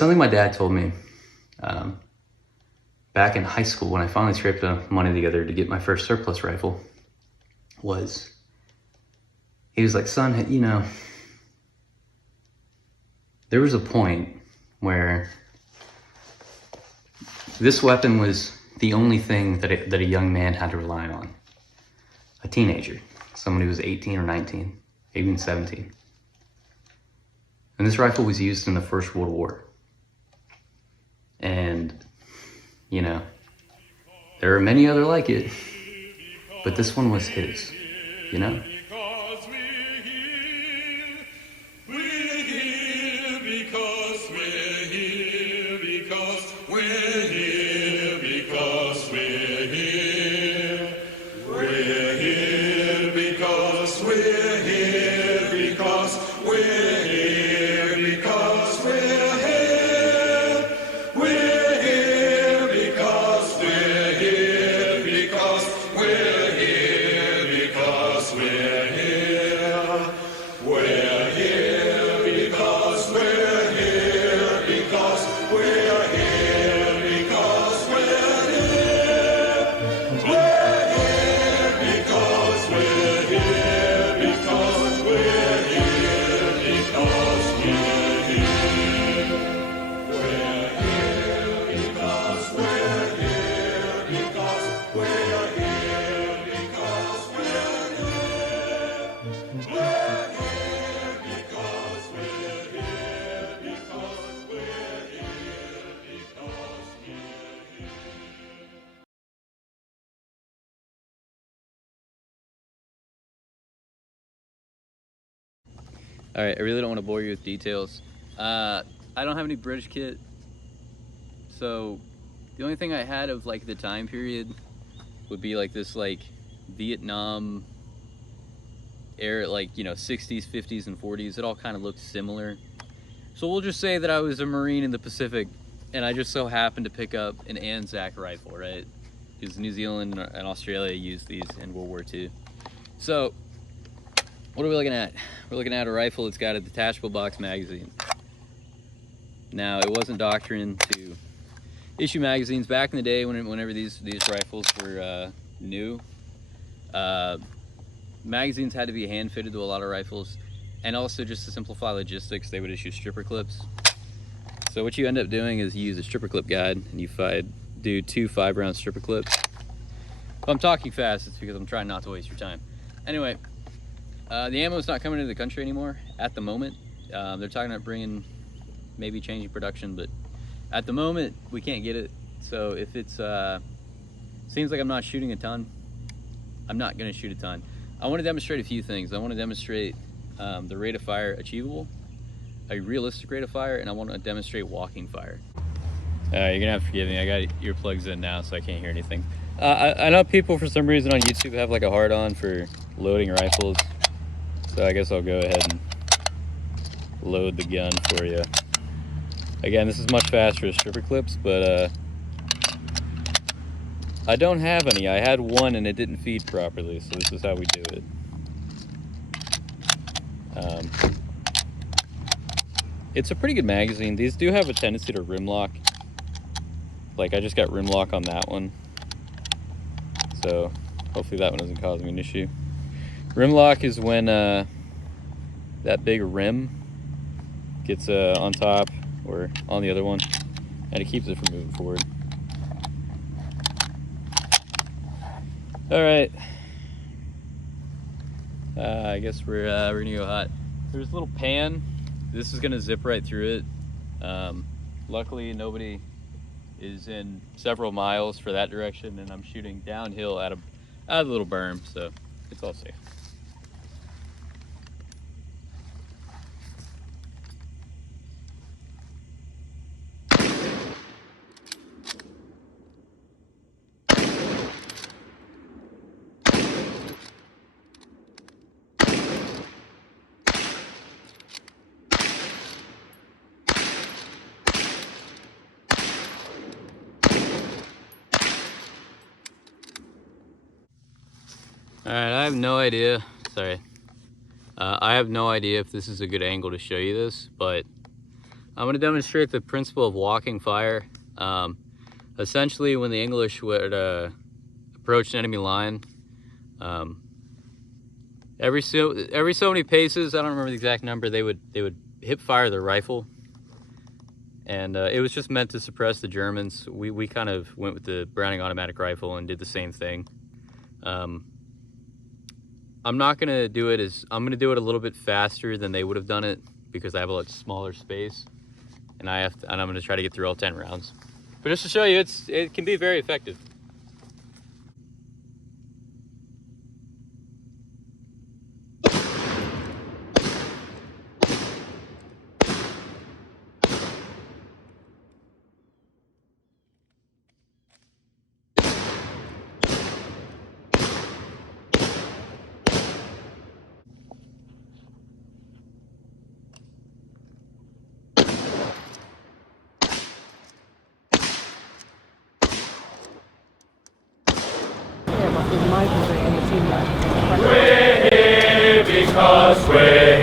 Something my dad told me back in high school when I finally scraped enough money together to get my first surplus rifle was, he was like, son, you know, there was a point where this weapon was the only thing that a young man had to rely on. A teenager, someone who was 18 or 19, even 17. And this rifle was used in the First World War. And, you know, there are many other like it, but this one was his, you know? All right, I really don't want to bore you with details. I don't have any British kit, so the only thing I had of like the time period would be like this like Vietnam era, like, you know, 60s, 50s, and 40s. It all kind of looked similar. So we'll just say that I was a Marine in the Pacific, and I just so happened to pick up an Anzac rifle, right? Because New Zealand and Australia used these in World War II. So what are we looking at? We're looking at a rifle that's got a detachable box magazine. Now, it wasn't doctrine to issue magazines back in the day whenever these rifles were new. Magazines had to be hand fitted to a lot of rifles, and also just to simplify logistics, they would issue stripper clips. So what you end up doing is you use a stripper clip guide, and you do 2 5-round stripper clips. If I'm talking fast, it's because I'm trying not to waste your time. Anyway, the ammo is not coming into the country anymore at the moment. They're talking about maybe changing production, but at the moment we can't get it. So if it's seems like I'm not shooting a ton, I'm not going to shoot a ton. I want to demonstrate a few things. I want to demonstrate the rate of fire achievable, a realistic rate of fire, and I want to demonstrate walking fire. You're gonna have to forgive me. I got earplugs in now, so I can't hear anything. I know people for some reason on YouTube have like a hard-on for loading rifles. So I guess I'll go ahead and load the gun for you. Again, this is much faster as stripper clips, but I don't have any. I had one and it didn't feed properly, so this is how we do it. It's a pretty good magazine. These do have a tendency to rim lock. Like, I just got rim lock on that one, so hopefully that one doesn't cause me an issue. Rim lock is when that big rim gets on top or on the other one, and it keeps it from moving forward. All right, I guess we're gonna go hot. There's a little pan. This is gonna zip right through it. Luckily, nobody is in several miles for that direction, and I'm shooting downhill out of the little berm, so it's all safe. All right, I have no idea, sorry. I have no idea if this is a good angle to show you this, but I'm going to demonstrate the principle of walking fire. Essentially, when the English would approach an enemy line, every so many paces, I don't remember the exact number, they would hip fire their rifle, and it was just meant to suppress the Germans. We kind of went with the Browning automatic rifle and did the same thing. I'm not going to do it I'm going to do it a little bit faster than they would have done it, because I have a lot smaller space, and I'm going to try to get through all 10 rounds. But just to show you, it can be very effective. We're here because we're